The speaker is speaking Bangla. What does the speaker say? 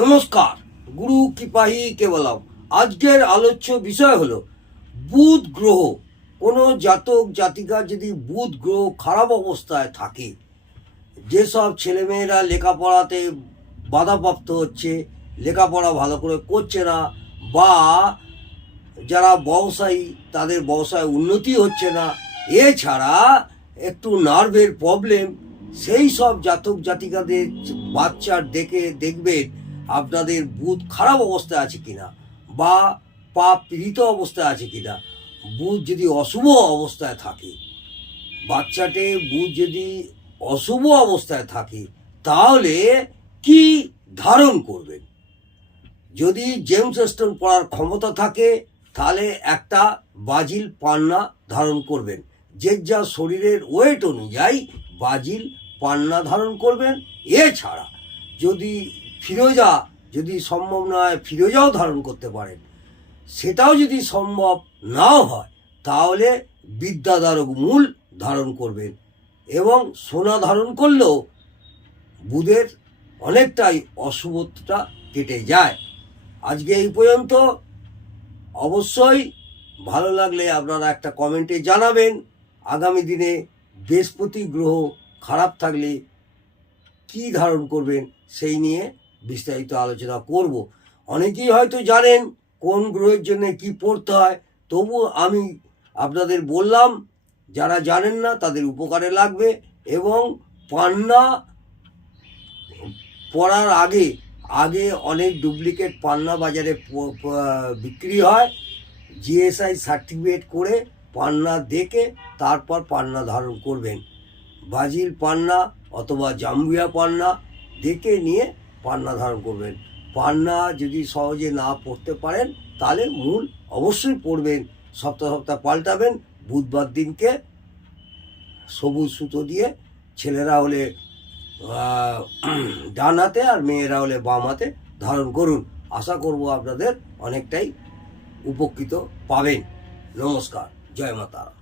নমস্কার, গুরু কৃপাহি কেবলম। আজকের আলোচ্য বিষয় হলো বুধ গ্রহ। কোনো জাতক জাতিকা যদি বুধ গ্রহ খারাপ অবস্থায় থাকে, যেসব ছেলেমেয়েরা লেখাপড়াতে বাধাপ্রাপ্ত হচ্ছে, লেখাপড়া ভালো করে করছে না, বা যারা ব্যবসায়ী তাদের ব্যবসায় উন্নতি হচ্ছে না, এছাড়া একটু নার্ভের প্রবলেম, সেই সব জাতক জাতিকাদের বাচ্চার দেখবেন আপনাদের বুধ খারাপ অবস্থায় আছে কিনা, বা পাপ পীড়িত অবস্থায় আছে কিনা। বুধ যদি অশুভ অবস্থায় থাকে, বাচ্চাটে বুধ যদি অশুভ অবস্থায় থাকে, তাহলে কি ধারণ করবেন? যদি জেমস স্টোন পড়ার ক্ষমতা থাকে, তাহলে একটা বাজিল পান্না ধারণ করবেন। যে যা শরীরের ওয়েট অনুযায়ী বাজিল পান্না ধারণ করবেন। এছাড়া যদি ফিরোজা, যদি সম্ভব না হয় ফিরোজাও ধারণ করতে পারেন। সেটাও যদি সম্ভব নাও হয়, তাহলে বিদ্যাধারক মূল ধারণ করবেন। এবং সোনা ধারণ করলেও বুধের অনেকটাই অশুভতা কেটে যায়। আজকে এই পর্যন্ত। অবশ্যই ভালো লাগলে আপনারা একটা কমেন্টে জানাবেন আগামী দিনে বৃহস্পতি গ্রহ খারাপ থাকলে কি ধারণ করবেন, সেই নিয়ে বিস্তারিত আলোচনা করব। অনেকেই হয়তো জানেন কোন গ্রহের জন্য কি পড়তে হয়, তবু আমি আপনাদের বললাম, যারা জানেন না তাদের উপকারে লাগবে। এবং পান্না পড়ার আগে অনেক ডুপ্লিকেট পান্না বাজারে বিক্রি হয়। জিএসআই সার্টিফিকেট করে পান্না দেখে তারপর পান্না ধারণ করবেন। বাজিল পান্না অথবা জাম্বিয়া পান্না দেখে নিয়ে পান্না ধারণ করবেন। পান্না যদি সহজে না পড়তে পারেন, তাহলে মূল অবশ্যই পড়বেন। সপ্তাহ সপ্তাহ পাল্টাবেন। বুধবার দিনকে সবুজ সুতো দিয়ে, ছেলেরা হলে ডান হাতে আর মেয়েরা হলে বাম হাতে ধারণ করুন। আশা করব আপনাদের অনেকটাই উপকৃত পাবেন। নমস্কার, জয় মা তারা।